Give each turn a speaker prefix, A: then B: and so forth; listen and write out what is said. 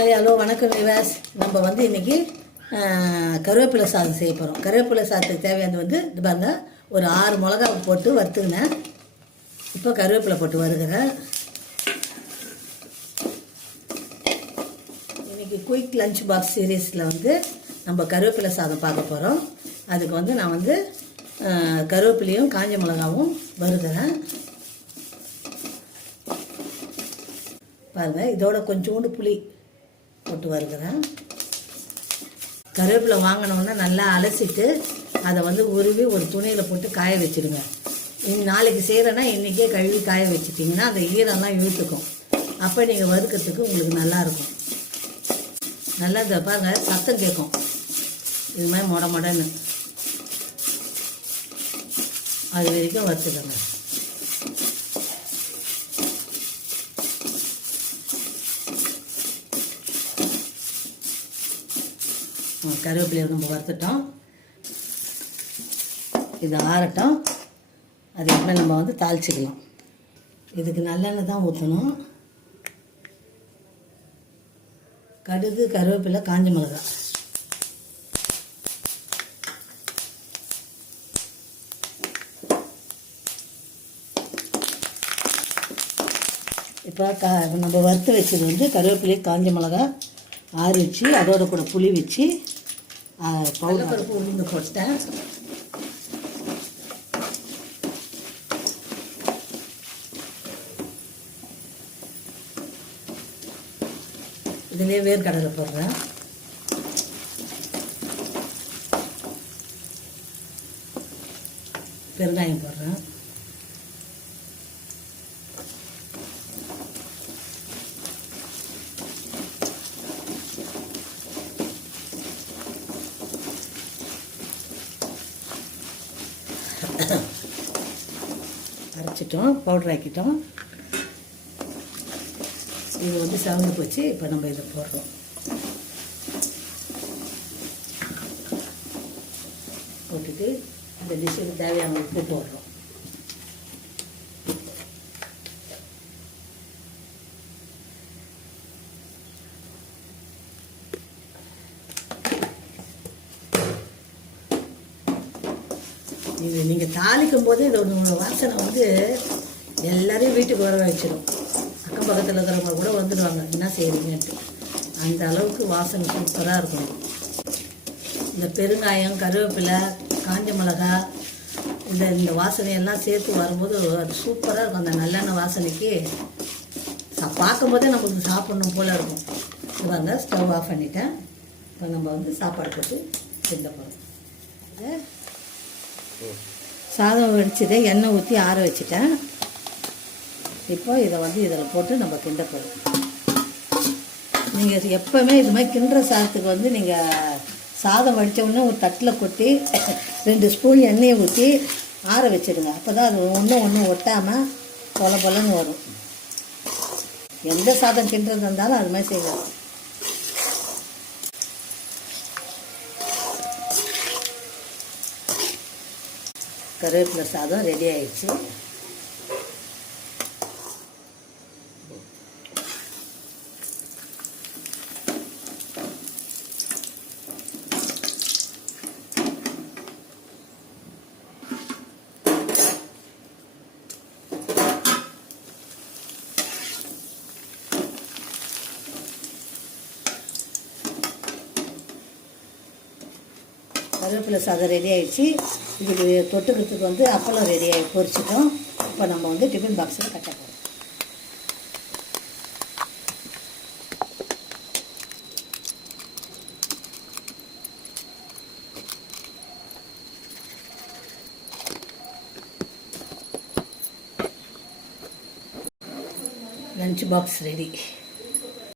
A: Hi hello வணக்கம் விவாஸ். நம்ம வந்து இன்றைக்கி கருவேப்பிலை சாதம் செய்ய போகிறோம் கருவேப்பிலை சாதத்துக்கு தேவையானது வந்து இது பாருங்க ஒரு ஆறு மிளகா போட்டு வறுத்துக்கினேன் இப்போ கருவேப்பிலை போட்டு வருகிறேன் இன்றைக்கி குயிக் லஞ்ச் பாக்ஸ் சீரீஸில் வந்து நம்ம கருவேப்பிலை சாதம் பார்க்க போகிறோம் அதுக்கு வந்து நான் வந்து கருவேப்பிலையும் காஞ்ச மிளகாவும் வருகிறேன் பாருங்கள் இதோட கொஞ்சோண்டு புளி போட்டு வருகிறேன். கருவேப்பிலை வாங்கினோன்னா நல்லா அலசிட்டு அதை வந்து உருவி ஒரு துணியில் போட்டு காய வச்சுடுங்க. இன் நாளைக்கு செய்கிறேன்னா இன்றைக்கே கழுவி காய வச்சுட்டிங்கன்னா அந்த ஈரம்லாம் இழுத்துக்கும். அப்போ நீங்கள் வறுக்கிறதுக்கு உங்களுக்கு நல்லாயிருக்கும் நல்லா இந்த பாருங்க சத்தம் கேட்கும். இது மாதிரி மொட மொடன்னு. அது வரைக்கும் வறுத்துக்கோங்க. கருவேப்பிலையை நம்ம வறுத்துட்டோம். இது ஆறட்டும். அதுக்கப்புறம் நம்ம வந்து தாளிச்சிக்கலாம். இதுக்கு நல்லெண்ணெய் தான் ஊற்றணும் கடுகு கருவேப்பிலை காஞ்ச மிளகாய். இப்போ க நம்ம வறுத்து வச்சது வந்து கருவேப்பிலை காஞ்ச மிளகா ஆறு வச்சு அதோட கூட புளி வச்சு பருப்பு உளுந்து போட்டேன் இதுலேயே வேர்க்கடலை போடுறேன். பெருங்காயம் போடுறேன். அரைச்சிட்டோம் பவுடர் ஆக்கிட்டோம். இது வந்து சவுண்டு போச்சு இப்போ நம்ம இதை போடுறோம். போட்டுட்டு இந்த டிஷ்ஷுக்கு தேவையான உப்பு போடுறோம். இது நீங்கள் தாளிக்கும் போது இதோட வாசனை வந்து எல்லாரையும் வீட்டுக்கு வர வச்சிடும் அக்கம் பக்கத்தில் இருக்கிறவங்க கூட வந்துடுவாங்க என்ன செய்கிறீங்கன்ட்டு அந்த அளவுக்கு வாசனை சூப்பராக இருக்கும். இந்த பெருங்காயம் கருவேப்பிலை காஞ்ச மிளகா இந்த இந்த வாசனையெல்லாம் சேர்த்து வரும்போது அது சூப்பராக இருக்கும். அந்த நல்லெண்ணெய் வாசனைக்கு பார்க்கும்போதே நமக்கு சாப்பிட்ணும் போல் இருக்கும். இது ஸ்டவ் ஆஃப் பண்ணிட்டேன். இப்போ நம்ம வந்து சாப்பாடு போட்டு செஞ்ச போகிறோம் சாதம் வடிச்சதை எண்ணெய் ஊற்றி ஆற வச்சுட்டேன். இப்போ இதை வந்து இதில் போட்டு நம்ம கிண்ட போகிறோம் நீங்கள் எப்போவுமே இது மாதிரி கிண்டுற சாதத்துக்கு வந்து நீங்கள் சாதம் வடித்தவுடனே ஒரு தட்டில் கொட்டி ரெண்டு ஸ்பூன் எண்ணெயை ஊற்றி ஆற வச்சிடுங்க. அப்போ தான் அது ஒன்றும் ஒன்றும் ஒட்டாமல் பொல பொலன்னு வரும். எந்த சாதம் கிண்டுறது இருந்தாலும் அது மாதிரி செய்யலாம். கருவேப்பிலை சாதம் ரெடி ஆயிடுச்சு. கருவேப்பிலை சாதம் ரெடி ஆகிடுச்சு இதுக்கு தொட்டுக்கிறதுக்கு வந்து அப்பளம் ரெடி ஆகி பொரிச்சிட்டோம். இப்போ நம்ம வந்து டிஃபன் பாக்ஸில் கட்ட போகிறோம் லஞ்ச் பாக்ஸ் ரெடி